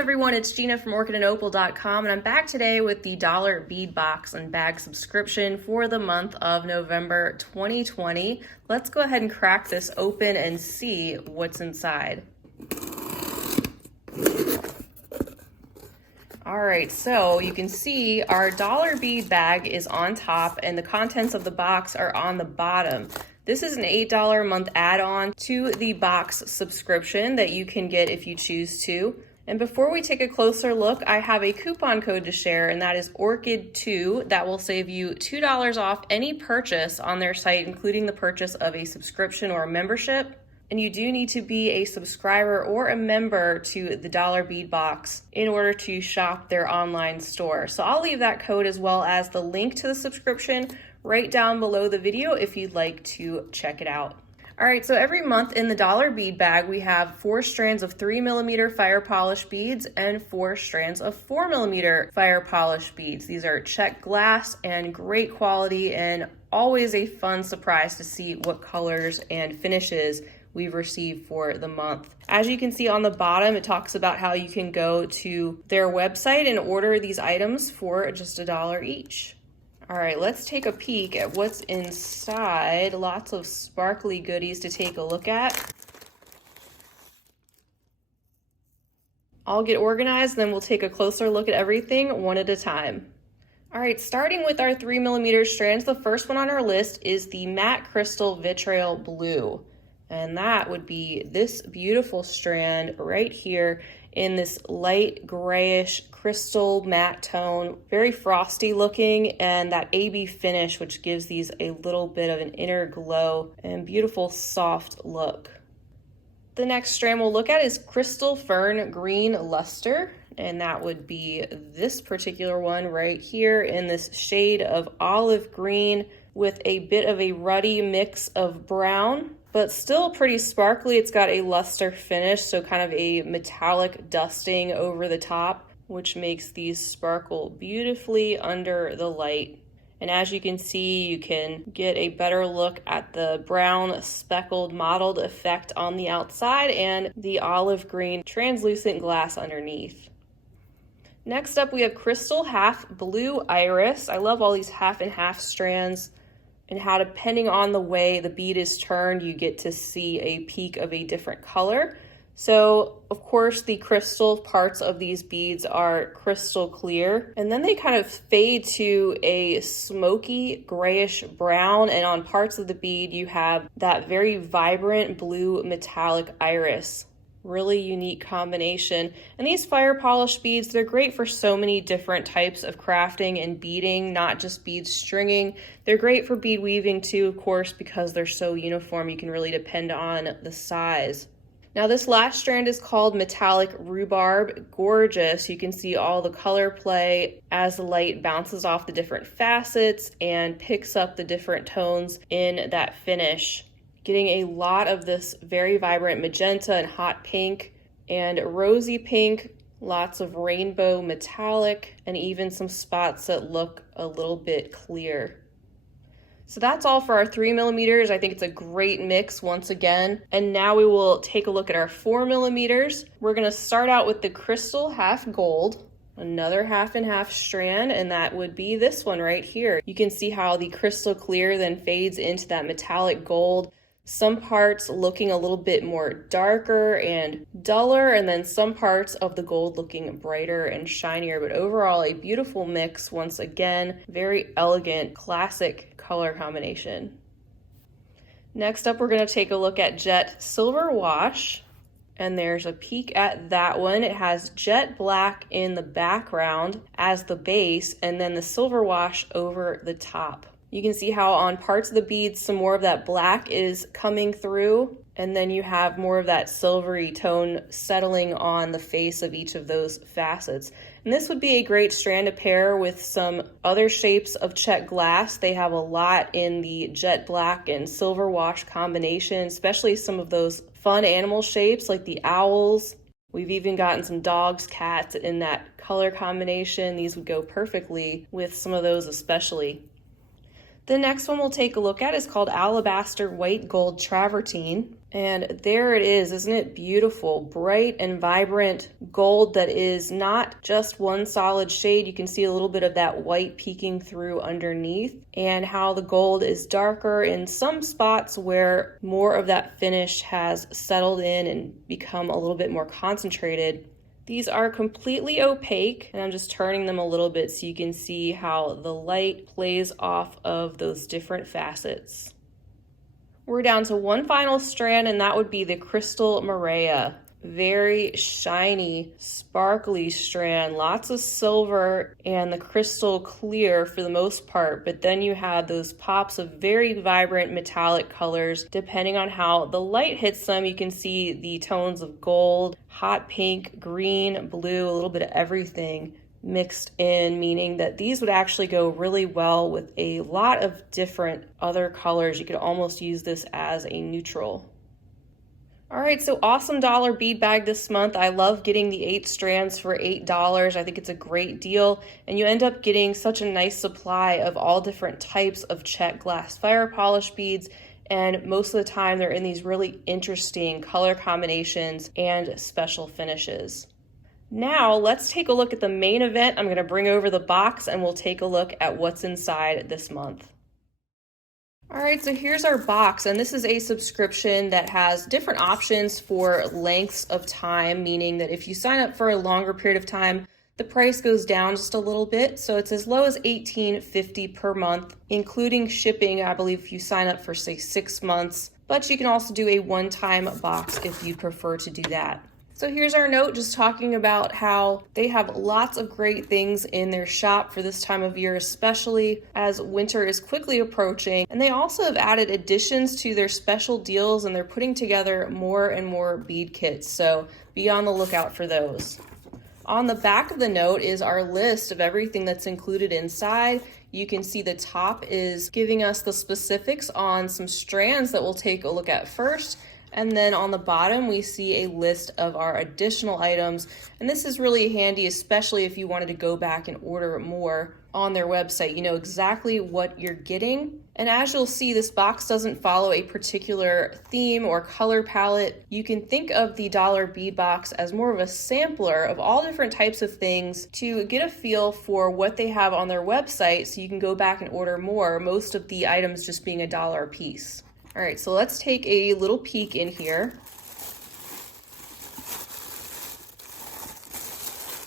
everyone, it's Gina from orchidandopal.com, and I'm back today with the dollar bead box and bag subscription for the month of November 2020. Let's go ahead and crack this open and see what's inside. All right, so you can see our dollar bead bag is on top and the contents of the box are on the bottom. This is an $8 a month add-on to the box subscription that you can get if you choose to. And before we take a closer look, I have a coupon code to share, and that is ORCHID2. That will save you $2 off any purchase on their site, including the purchase of a subscription or a membership. And you do need to be a subscriber or a member to the Dollar Bead Box in order to shop their online store. So I'll leave that code as well as the link to the subscription right down below the video if you'd like to check it out. All right, so every month in the dollar bead bag, we have 4 strands of 3mm fire polish beads and 4 strands of 4mm fire polish beads. These are check glass and great quality, and always a fun surprise to see what colors and finishes we've received for the month. As you can see on the bottom, it talks about how you can go to their website and order these items for just $1 each. All right, let's take a peek at what's inside. Lots of sparkly goodies to take a look at. I'll get organized, then we'll take a closer look at everything one at a time. All right, starting with our 3mm strands, the first one on our list is the Matte Crystal Vitriol Blue. And that would be this beautiful strand right here in this light grayish crystal matte tone, very frosty looking, and that AB finish, which gives these a little bit of an inner glow and beautiful soft look. The next strand we'll look at is Crystal Fern Green Luster, and that would be this particular one right here in this shade of olive green with a bit of a ruddy mix of brown, but still pretty sparkly. It's got a luster finish, so kind of a metallic dusting over the top, which makes these sparkle beautifully under the light. And as you can see, you can get a better look at the brown speckled mottled effect on the outside and the olive green translucent glass underneath. Next up, we have Crystal Half Blue Iris. I love all these half and half strands, and how depending on the way the bead is turned, you get to see a peak of a different color. So of course the crystal parts of these beads are crystal clear, and then they kind of fade to a smoky grayish brown, and on parts of the bead you have that very vibrant blue metallic iris. Really unique combination. And these fire polish beads, they're great for so many different types of crafting and beading, not just bead stringing. They're great for bead weaving too, of course, because they're so uniform. You can really depend on the size. Now this last strand is called Metallic Rhubarb. Gorgeous. You can see all the color play as the light bounces off the different facets and picks up the different tones in that finish. Getting a lot of this very vibrant magenta and hot pink and rosy pink, lots of rainbow metallic, and even some spots that look a little bit clear. So that's all for our 3mm. I think it's a great mix once again. And now we will take a look at our 4mm. We're gonna start out with the Crystal Half Gold, another half and half strand, and that would be this one right here. You can see how the crystal clear then fades into that metallic gold. Some parts looking a little bit more darker and duller, and then some parts of the gold looking brighter and shinier, but overall a beautiful mix once again. Very elegant, classic color combination. Next up, we're going to take a look at Jet Silver Wash, and there's a peek at that one. It has jet black in the background as the base, and then the silver wash over the top. You can see how on parts of the beads, some more of that black is coming through, and then you have more of that silvery tone settling on the face of each of those facets. And this would be a great strand to pair with some other shapes of check glass. They have a lot in the jet black and silver wash combination, especially some of those fun animal shapes like the owls. We've even gotten some dogs, cats in that color combination. These would go perfectly with some of those especially. The next one we'll take a look at is called Alabaster White Gold Travertine. And there it is, isn't it beautiful? Bright and vibrant gold that is not just one solid shade. You can see a little bit of that white peeking through underneath, and how the gold is darker in some spots where more of that finish has settled in and become a little bit more concentrated. These are completely opaque, and I'm just turning them a little bit so you can see how the light plays off of those different facets. We're down to one final strand, and that would be the crystal merrier. Very shiny, sparkly strand, lots of silver and the crystal clear for the most part, but then you have those pops of very vibrant metallic colors. Depending on how the light hits them, you can see the tones of gold, hot pink, green, blue, a little bit of everything mixed in, meaning that these would actually go really well with a lot of different other colors. You could almost use this as a neutral. All right, so awesome dollar bead bag this month. I love getting the 8 strands for $8. I think it's a great deal, and you end up getting such a nice supply of all different types of check glass fire polish beads, and most of the time they're in these really interesting color combinations and special finishes. Now let's take a look at the main event. I'm going to bring over the box and we'll take a look at what's inside this month. All right, so here's our box, and this is a subscription that has different options for lengths of time, meaning that if you sign up for a longer period of time, the price goes down just a little bit. So it's as low as $18.50 per month, including shipping, I believe, if you sign up for, say, 6 months. But you can also do a one-time box if you prefer to do that. So here's our note just talking about how they have lots of great things in their shop for this time of year, especially as winter is quickly approaching. And they also have added additions to their special deals, and they're putting together more and more bead kits. So be on the lookout for those. On the back of the note is our list of everything that's included inside. You can see the top is giving us the specifics on some strands that we'll take a look at first. And then on the bottom, we see a list of our additional items. And this is really handy, especially if you wanted to go back and order more on their website. You know exactly what you're getting. And as you'll see, this box doesn't follow a particular theme or color palette. You can think of the dollar bead box as more of a sampler of all different types of things to get a feel for what they have on their website so you can go back and order more, most of the items just being $1 a piece. All right, so let's take a little peek in here.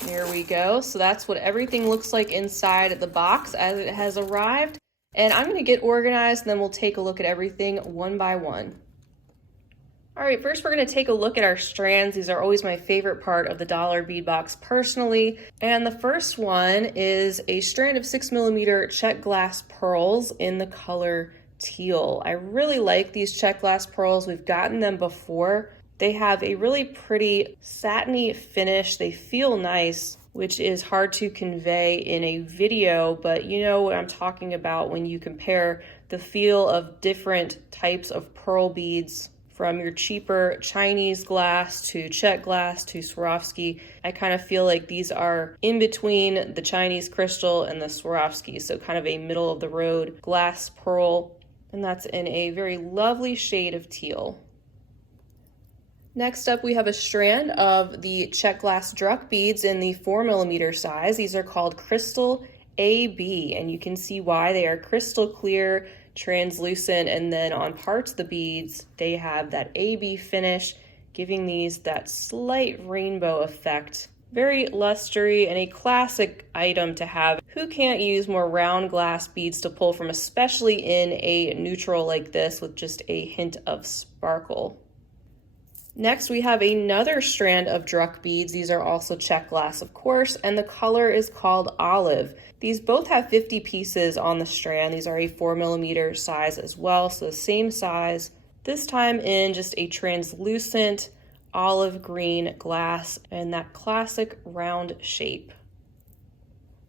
There we go. So that's what everything looks like inside the box as it has arrived. And I'm going to get organized, and then we'll take a look at everything one by one. All right, first we're going to take a look at our strands. These are always my favorite part of the dollar bead box personally. And the first one is a strand of 6mm check glass pearls in the color teal. I really like these check glass pearls. We've gotten them before. They have a really pretty satiny finish. They feel nice, which is hard to convey in a video, but you know what I'm talking about when you compare the feel of different types of pearl beads from your cheaper Chinese glass to check glass to Swarovski. I kind of feel like these are in between the Chinese crystal and the Swarovski, so kind of a middle of the road glass pearl. And that's in a very lovely shade of teal. Next up, we have a strand of the check glass Druck beads in the 4mm size. These are called Crystal AB, and you can see why. They are crystal clear, translucent, and then on parts of the beads, they have that AB finish, giving these that slight rainbow effect. Very lustery and a classic item to have. Who can't use more round glass beads to pull from, especially in a neutral like this with just a hint of sparkle. Next, we have another strand of Druck beads. These are also check glass, of course, and the color is called olive. These both have 50 pieces on the strand. These are a 4mm size as well, so the same size. This time in just a translucent olive green glass and that classic round shape.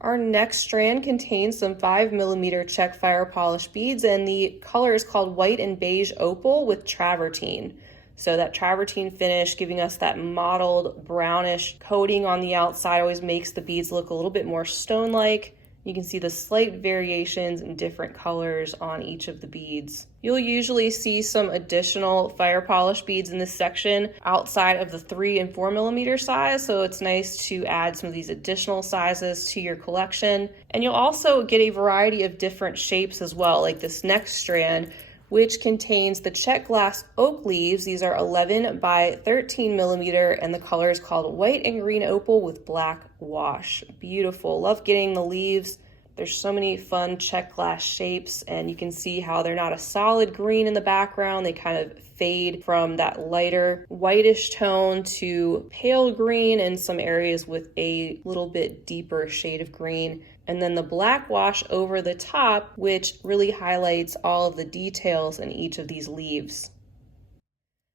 Our next strand contains some 5mm check fire polish beads, and the color is called white and beige opal with travertine. So that travertine finish giving us that mottled brownish coating on the outside always makes the beads look a little bit more stone-like. You can see the slight variations in different colors on each of the beads. You'll usually see some additional fire polish beads in this section outside of the 3 and 4 millimeter size, so it's nice to add some of these additional sizes to your collection. And you'll also get a variety of different shapes as well, like this next strand, which contains the check glass oak leaves. These are 11 by 13 millimeter, and the color is called white and green opal with black wash. Beautiful. Love getting the leaves. There's so many fun check glass shapes, and you can see how they're not a solid green in the background. They kind of fade from that lighter whitish tone to pale green in some areas with a little bit deeper shade of green. And then the black wash over the top, which really highlights all of the details in each of these leaves.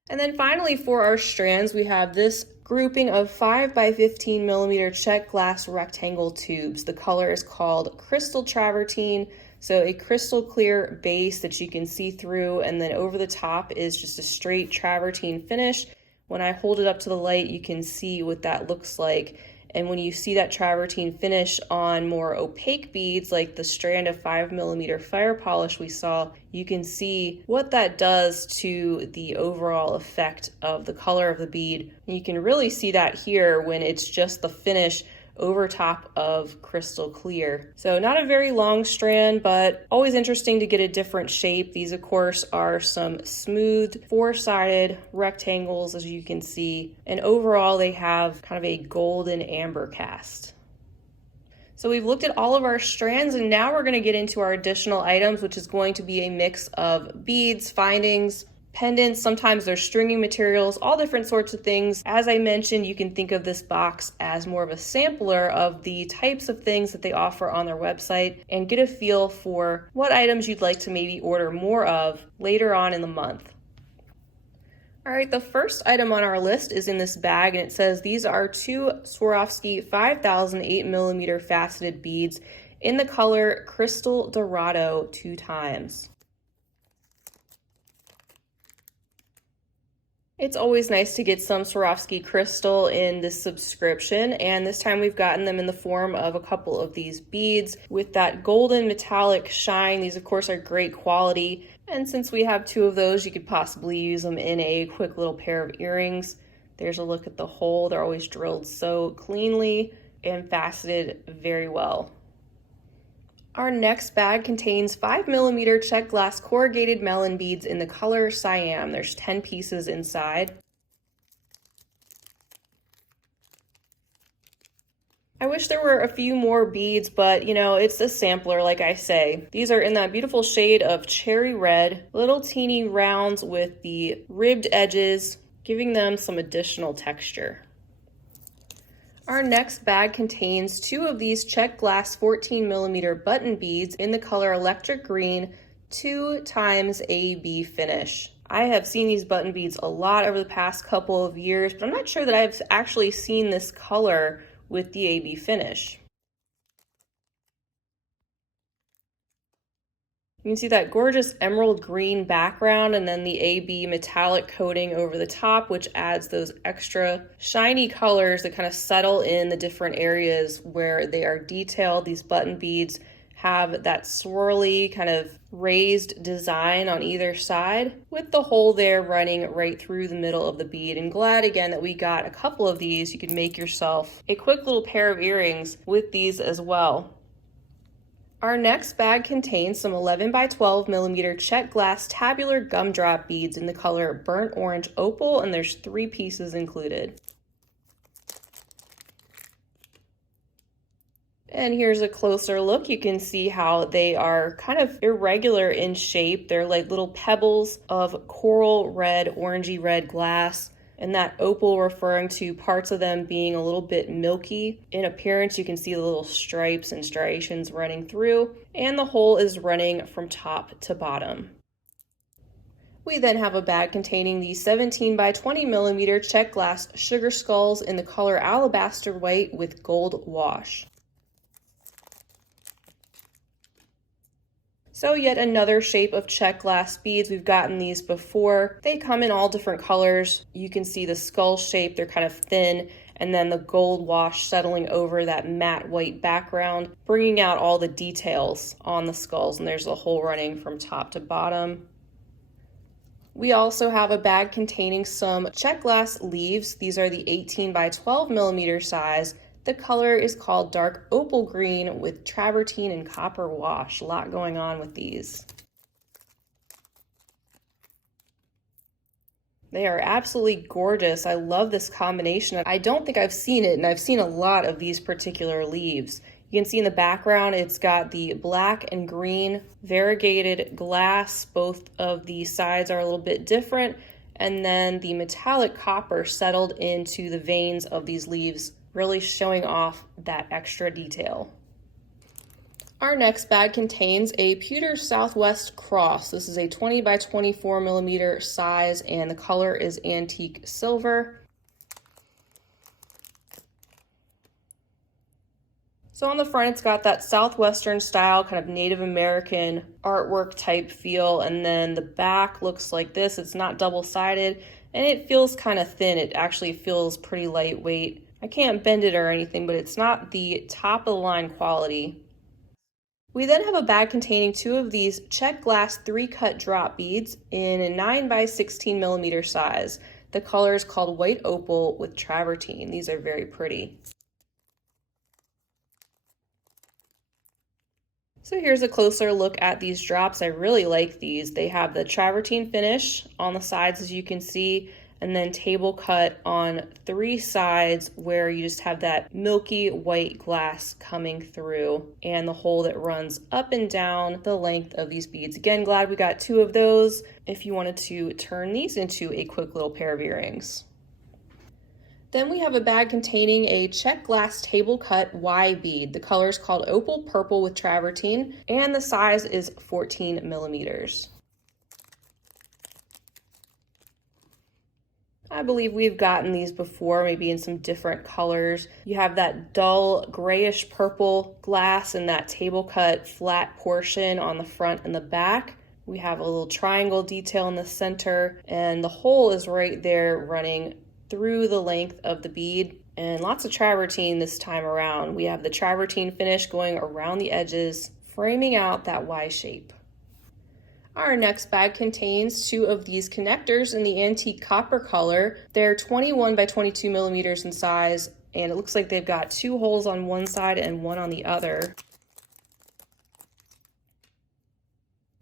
And then finally for our strands, we have this grouping of 5 by 15 millimeter check glass rectangle tubes. The color is called crystal travertine, so a crystal clear base that you can see through, and then over the top is just a straight travertine finish. When I hold it up to the light, you can see what that looks like. And when you see that travertine finish on more opaque beads, like the strand of 5 millimeter fire polish we saw, you can see what that does to the overall effect of the color of the bead. And you can really see that here when it's just the finish over top of crystal clear. So not a very long strand, but always interesting to get a different shape. These of course are some smooth 4-sided rectangles, as you can see, and overall they have kind of a golden amber cast. So we've looked at all of our strands, and now we're going to get into our additional items, which is going to be a mix of beads, findings, pendants, sometimes they're stringing materials, all different sorts of things. As I mentioned, you can think of this box as more of a sampler of the types of things that they offer on their website and get a feel for what items you'd like to maybe order more of later on in the month. All right, the first item on our list is in this bag, and it says these are 2 Swarovski 5008 millimeter faceted beads in the color Crystal Dorado 2 times. It's always nice to get some Swarovski crystal in this subscription, and this time we've gotten them in the form of a couple of these beads with that golden metallic shine. These of course are great quality, and since we have 2 of those, you could possibly use them in a quick little pair of earrings. There's a look at the hole. They're always drilled so cleanly and faceted very well. Our next bag contains 5 millimeter check glass corrugated melon beads in the color cyan. There's 10 pieces inside. I wish there were a few more beads, but you know, it's a sampler like I say. These are in that beautiful shade of cherry red, little teeny rounds with the ribbed edges, giving them some additional texture. Our next bag contains 2 of these check glass 14 millimeter button beads in the color electric green, 2 times AB finish. I have seen these button beads a lot over the past couple of years, but I'm not sure that I've actually seen this color with the AB finish. You can see that gorgeous emerald green background and then the AB metallic coating over the top, which adds those extra shiny colors that kind of settle in the different areas where they are detailed. These button beads have that swirly kind of raised design on either side with the hole there running right through the middle of the bead. And glad again that we got a couple of these. You could make yourself a quick little pair of earrings with these as well. Our next bag contains some 11 by 12 millimeter check glass tabular gumdrop beads in the color burnt orange opal, and there's 3 pieces included. And here's a closer look. You can see how they are kind of irregular in shape. They're like little pebbles of coral red, orangey red glass. And that opal referring to parts of them being a little bit milky in appearance. You can see the little stripes and striations running through, and the hole is running from top to bottom. We then have a bag containing the 17 by 20 millimeter check glass sugar skulls in the color alabaster white with gold wash. So yet another shape of check glass beads. We've gotten these before. They come in all different colors. You can see the skull shape. They're kind of thin and then the gold wash settling over that matte white background, bringing out all the details on the skulls. And there's a hole running from top to bottom. We also have a bag containing some check glass leaves. These are the 18 by 12 millimeter size. The color is called dark opal green with travertine and copper wash. A lot going on with these. They are absolutely gorgeous. I love this combination. I don't think I've seen it, and I've seen a lot of these particular leaves. You can see in the background, it's got the black and green variegated glass. Both of the sides are a little bit different. And then the metallic copper settled into the veins of these leaves, really showing off that extra detail. Our next bag contains a pewter Southwest cross. This is a 20 by 24 millimeter size, and the color is antique silver. So on the front, it's got that Southwestern style, kind of Native American artwork type feel, and then the back looks like this. It's not double-sided, and it feels kind of thin. It actually feels pretty lightweight. I can't bend it or anything, but it's not the top of the line quality. We then have a bag containing two of these check glass 3-cut drop beads in a 9 by 16 millimeter size. The color is called white opal with travertine. These are very pretty. So here's a closer look at these drops. I really like these. They have the travertine finish on the sides, as you can see, and then table cut on 3 sides where you just have that milky white glass coming through and the hole that runs up and down the length of these beads. Again, glad we got 2 of those if you wanted to turn these into a quick little pair of earrings. Then we have a bag containing a check glass table cut Y bead. The color is called opal purple with travertine, and the size is 14 millimeters. I believe we've gotten these before, maybe in some different colors. You have that dull grayish purple glass and that table cut flat portion on the front and the back. We have a little triangle detail in the center, and the hole is right there running through the length of the bead, and lots of travertine this time around. We have the travertine finish going around the edges, framing out that Y shape. Our next bag contains 2 of these connectors in the antique copper color. They're 21 by 22 millimeters in size, and it looks like they've got 2 holes on one side and 1 on the other.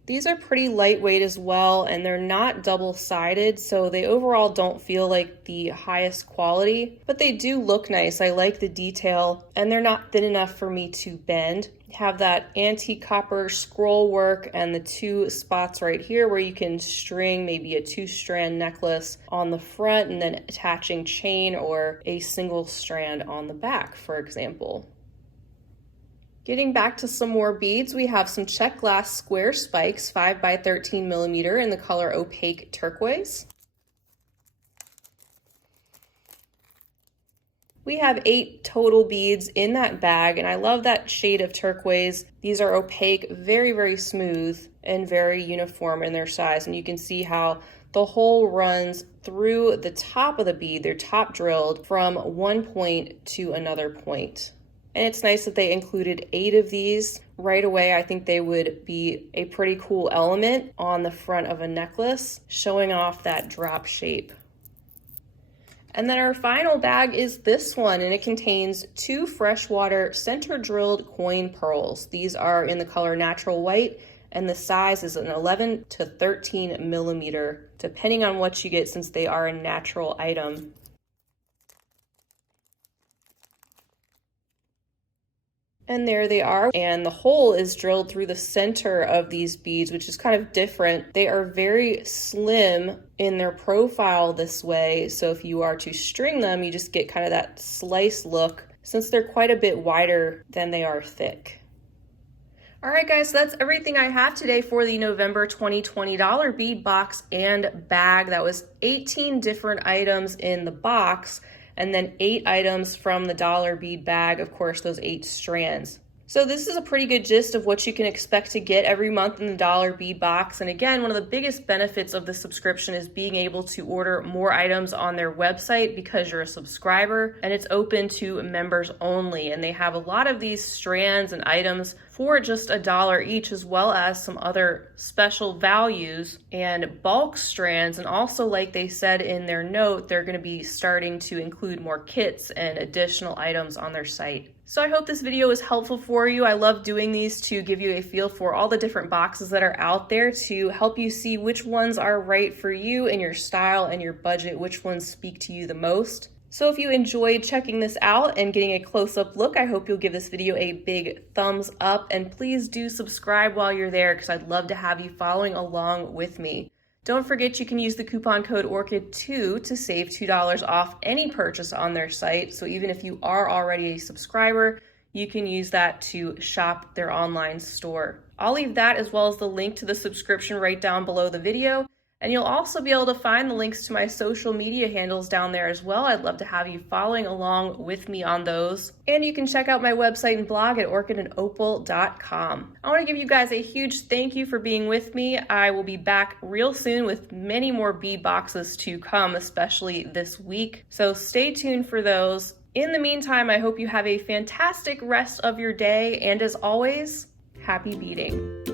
These are pretty lightweight as well, and they're not double-sided, so they overall don't feel like the highest quality, but they do look nice. I like the detail, and they're not thin enough for me to bend. You have that antique copper scroll work and the 2 spots right here where you can string maybe a 2-strand necklace on the front and then attaching chain or a single strand on the back, for example. Getting back to some more beads, we have some check glass square spikes, 5 by 13 millimeter in the color opaque turquoise. We have 8 total beads in that bag, and I love that shade of turquoise. These are opaque, very, very smooth, and very uniform in their size. And you can see how the hole runs through the top of the bead. They're top drilled from one point to another point. And it's nice that they included 8 of these right away. I think they would be a pretty cool element on the front of a necklace, showing off that drop shape. And then our final bag is this one, and it contains 2 freshwater center drilled coin pearls. These are in the color natural white, and the size is an 11 to 13 millimeter, depending on what you get, since they are a natural item. And there they are, and the hole is drilled through the center of these beads, which is kind of different. They are very slim in their profile this way, so if you are to string them, you just get kind of that slice look, since they're quite a bit wider than they are thick. All right, guys, so that's everything I have today for the November 2020 dollar bead box and bag. That was 18 different items in the box, and then 8 items from the dollar bead bag, of course, those 8 strands. So this is a pretty good gist of what you can expect to get every month in the dollar bead box. And again, one of the biggest benefits of the subscription is being able to order more items on their website because you're a subscriber, and it's open to members only. And they have a lot of these strands and items for just $1 each, as well as some other special values and bulk strands. And also, like they said in their note, they're going to be starting to include more kits and additional items on their site. So I hope this video was helpful for you. I love doing these to give you a feel for all the different boxes that are out there to help you see which ones are right for you and your style and your budget, which ones speak to you the most. So if you enjoyed checking this out and getting a close-up look, I hope you'll give this video a big thumbs up, and please do subscribe while you're there because I'd love to have you following along with me. Don't forget you can use the coupon code ORCHID2 to save $2 off any purchase on their site. So even if you are already a subscriber, you can use that to shop their online store. I'll leave that as well as the link to the subscription right down below the video. And you'll also be able to find the links to my social media handles down there as well. I'd love to have you following along with me on those. And you can check out my website and blog at orchidandopal.com. I want to give you guys a huge thank you for being with me. I will be back real soon with many more bead boxes to come, especially this week. So stay tuned for those. In the meantime, I hope you have a fantastic rest of your day. And as always, happy beading.